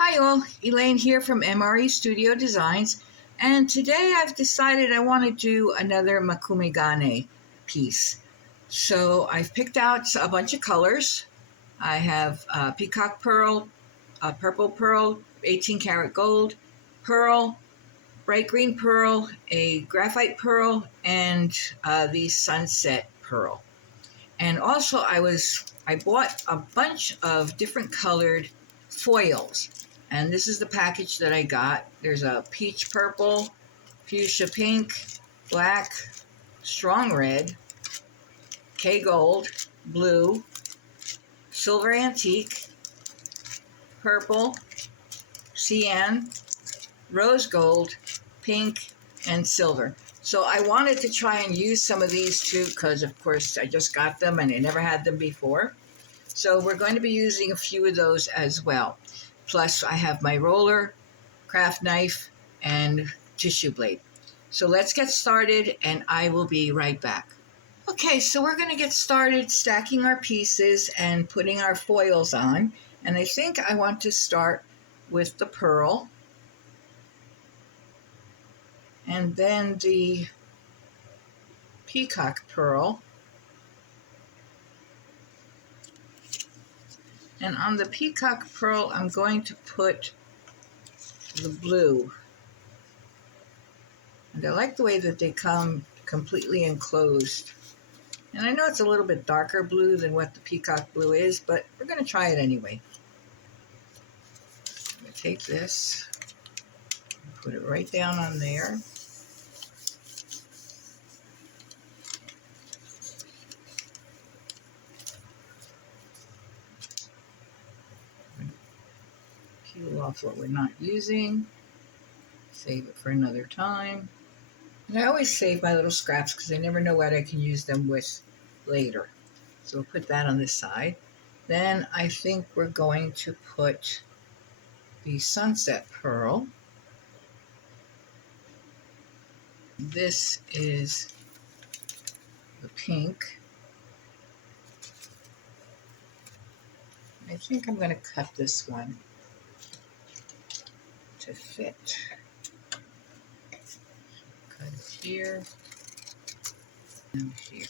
Hi all, Elaine here from MRE Studio Designs, and today I've decided I want to do another Makume Gane piece. So I've picked out a bunch of colors. I have peacock pearl, purple pearl, 18 karat gold, pearl, bright green pearl, a graphite pearl, and the sunset pearl. And also I bought a bunch of different colored foils. And this is the package that I got. There's a peach purple, fuchsia pink, black, strong red, K gold, blue, silver antique, purple, cyan, rose gold, pink, and silver. So I wanted to try and use some of these too because, of course, I just got them and I never had them before. So we're going to be using a few of those as well. Plus, I have my roller, craft knife, and tissue blade. So let's get started and I will be right back. Okay, so we're going to get started stacking our pieces and putting our foils on. And I think I want to start with the pearl and then the peacock pearl. And on the peacock pearl, I'm going to put the blue. And I like the way that they come completely enclosed. And I know it's a little bit darker blue than what the peacock blue is, but we're going to try it anyway. I'm going to take this and put it right down on there. Peel off what we're not using. Save it for another time. And I always save my little scraps because I never know what I can use them with later. So we'll put that on this side. Then I think we're going to put the sunset pearl. This is the pink. I think I'm going to cut this one to fit. Cut it here and here.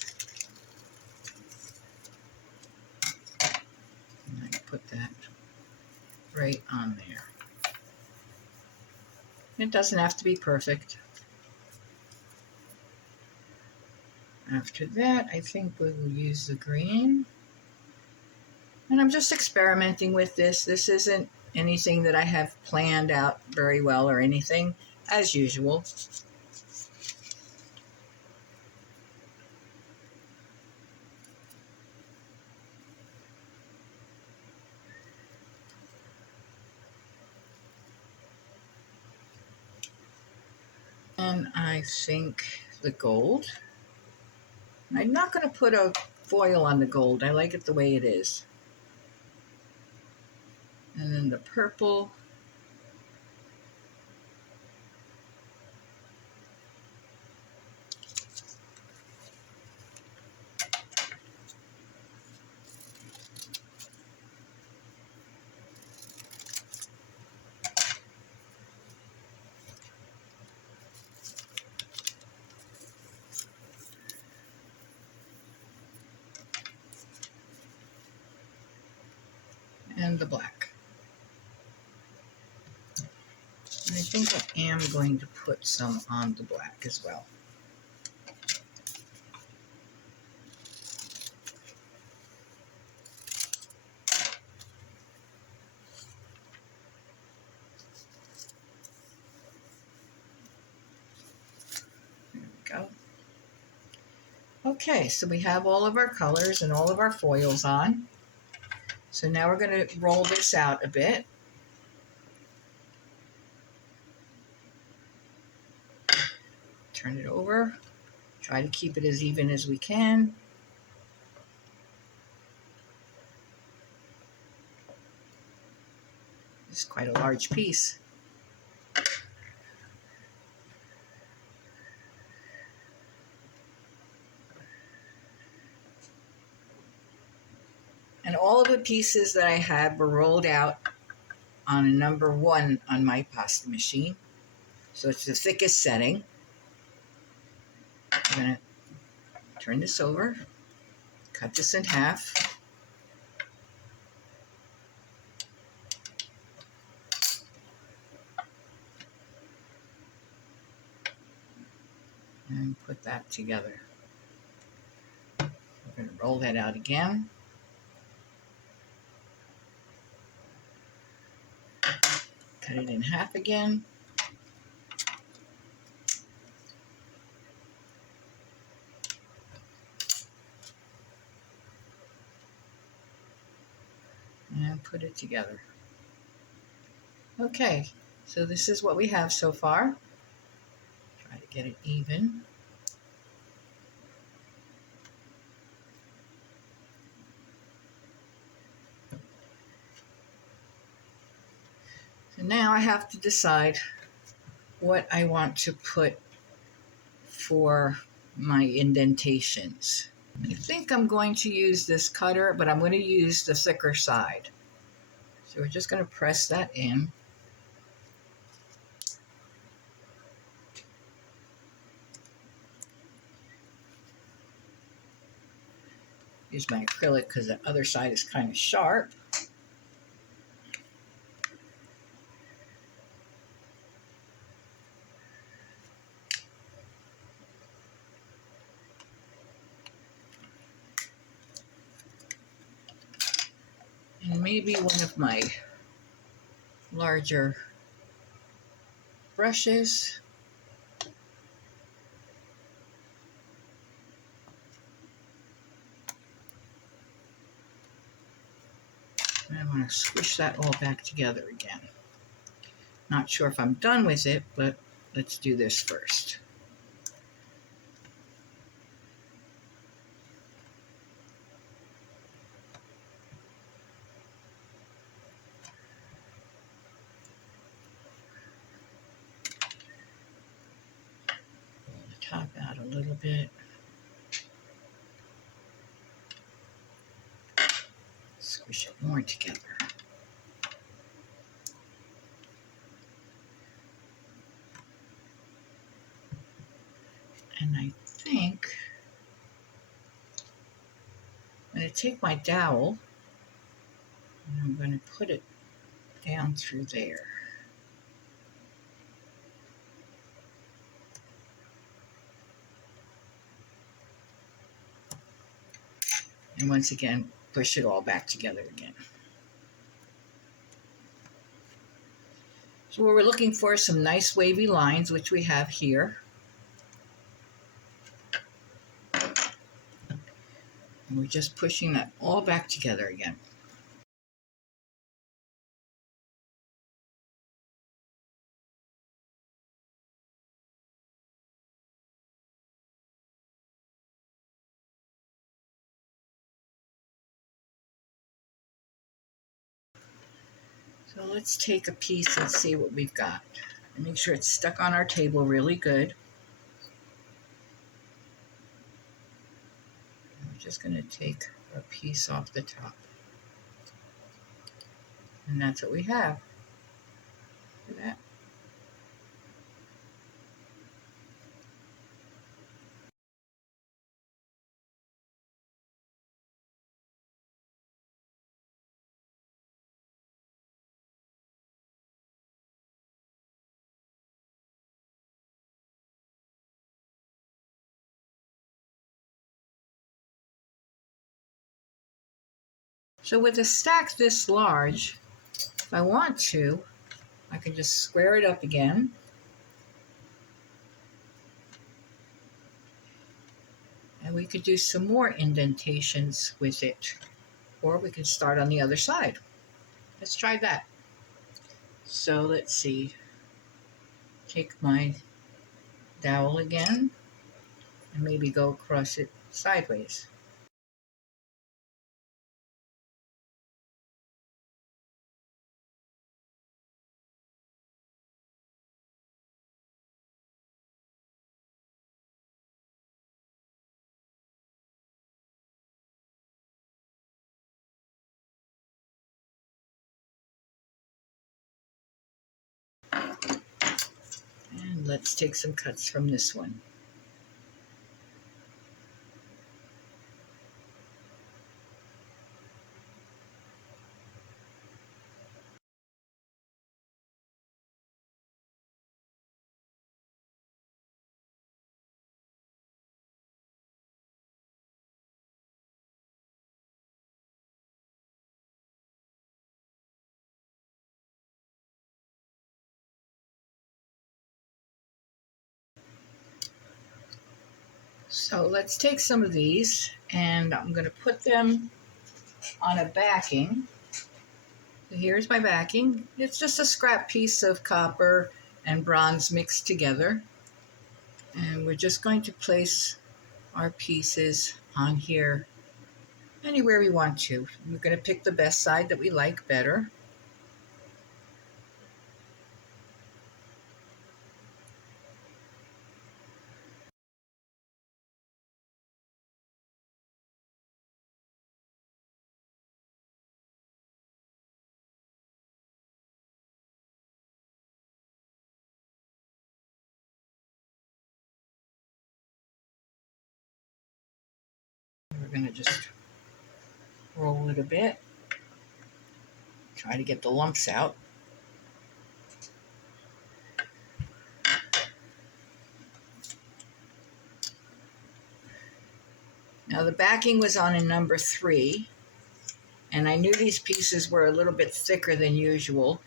And I put that right on there. It doesn't have to be perfect. After that, I think we will use the green. And I'm just experimenting with this. This isn't anything that I have planned out very well or anything, as usual. And I think the gold. I'm not going to put a foil on the gold. I like it the way it is. And then the purple. And the black. And I think I am going to put some on the black as well. There we go. Okay, so we have all of our colors and all of our foils on. So now we're going to roll this out a bit. Turn it over. Try to keep it as even as we can. It's quite a large piece. And all of the pieces that I had were rolled out on a number 1 on my pasta machine. So it's the thickest setting. I'm going to turn this over, cut this in half. And put that together. We're going to roll that out again. Cut it in half again. And put it together. Okay, so this is what we have so far. Try to get it even. So now I have to decide what I want to put for my indentations. I think I'm going to use this cutter, but I'm going to use the thicker side. So we're just going to press that in. Use my acrylic because the other side is kind of sharp. And maybe one of my larger brushes. And I want to squish that all back together again. Not sure if I'm done with it, but let's do this first. Pull the top out a little bit. Squish it more together. And I think I'm going to take my dowel and I'm going to put it down through there. And once again, push it all back together again. So we're looking for some nice wavy lines, which we have here. And we're just pushing that all back together again. So let's take a piece and see what we've got. And make sure it's stuck on our table really good. And we're just going to take a piece off the top. And that's what we have. Look at that. So with a stack this large, if I want to, I can just square it up again. And we could do some more indentations with it. Or we could start on the other side. Let's try that. So let's see. Take my dowel again and maybe go across it sideways. let's take some cuts from this one. So let's take some of these, and I'm going to put them on a backing. So here's my backing. It's just a scrap piece of copper and bronze mixed together. And we're just going to place our pieces on here anywhere we want to. We're going to pick the best side that we like better. We're going to just roll it a bit. Try to get the lumps out. Now the backing was on a number 3, and I knew these pieces were a little bit thicker than usual,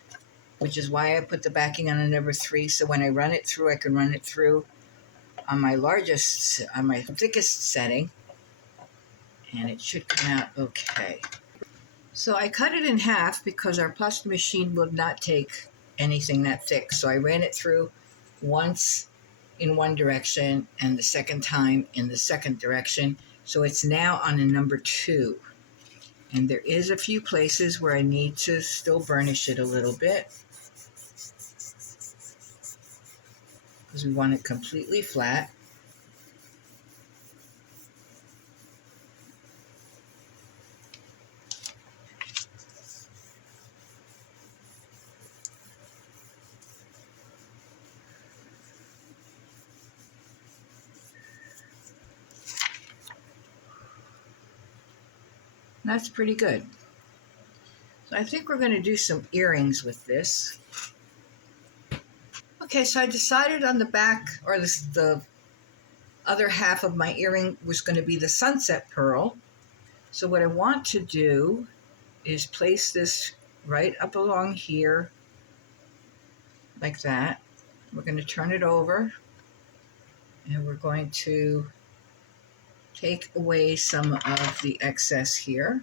which is why I put the backing on a number 3, so when I run it through, I can run it through on my thickest setting, and it should come out okay. So I cut it in half because our pasta machine will not take anything that thick. So I ran it through once in one direction and the second time in the second direction. So it's now on a number 2. And there is a few places where I need to still burnish it a little bit because we want it completely flat. That's pretty good. So I think we're going to do some earrings with this. Okay, so I decided on the back, or the other half of my earring was going to be the sunset pearl. So what I want to do is place this right up along here, like that. We're going to turn it over, and we're going to take away some of the excess here.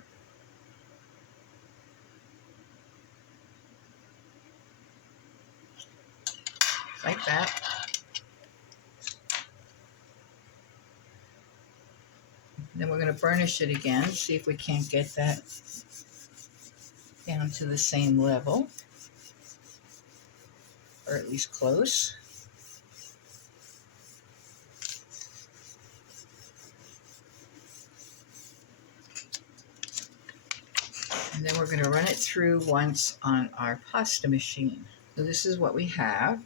Like that. Then we're going to burnish it again, see if we can't get that down to the same level, or at least close. And then we're going to run it through once on our pasta machine. So this is what we have.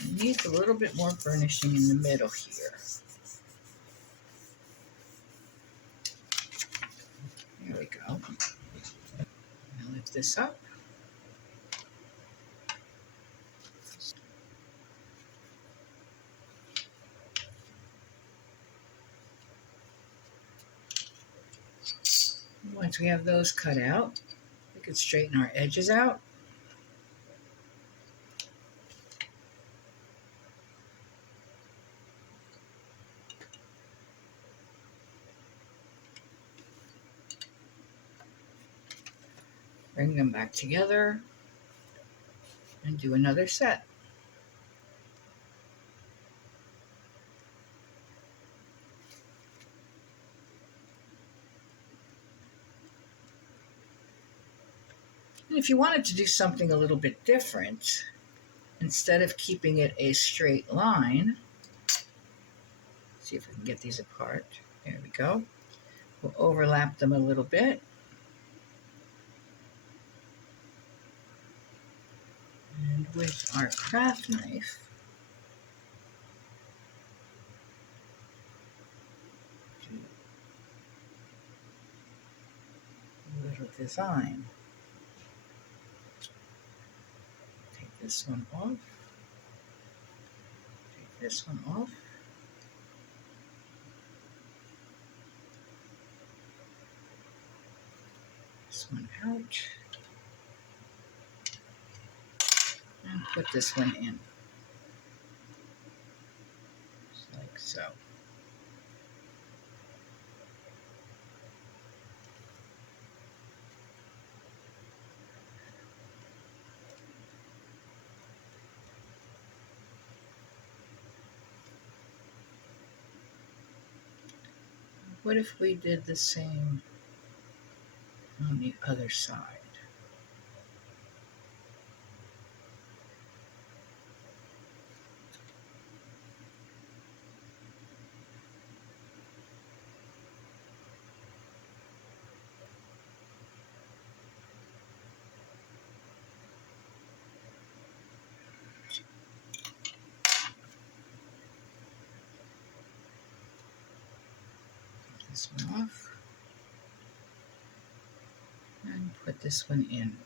It needs a little bit more burnishing in the middle here. There we go. Now lift this up. Once we have those cut out, we can straighten our edges out. Bring them back together and do another set. And if you wanted to do something a little bit different, instead of keeping it a straight line, see if we can get these apart. There we go. We'll overlap them a little bit. And with our craft knife, the design. Take this one off. Take this one off. This one out. And put this one in. Just like so. What if we did the same on the other side? Take this one off and put this one in.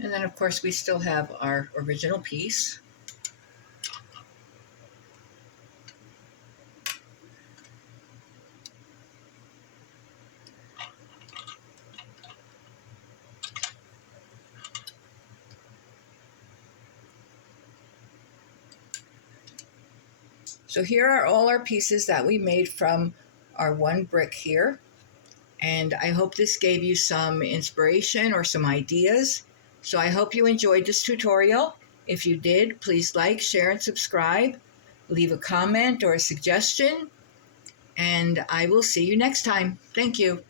And then, of course, we still have our original piece. So here are all our pieces that we made from our one brick here. And I hope this gave you some inspiration or some ideas. So I hope you enjoyed this tutorial. If you did, please like, share, and subscribe. Leave a comment or a suggestion. And I will see you next time. Thank you.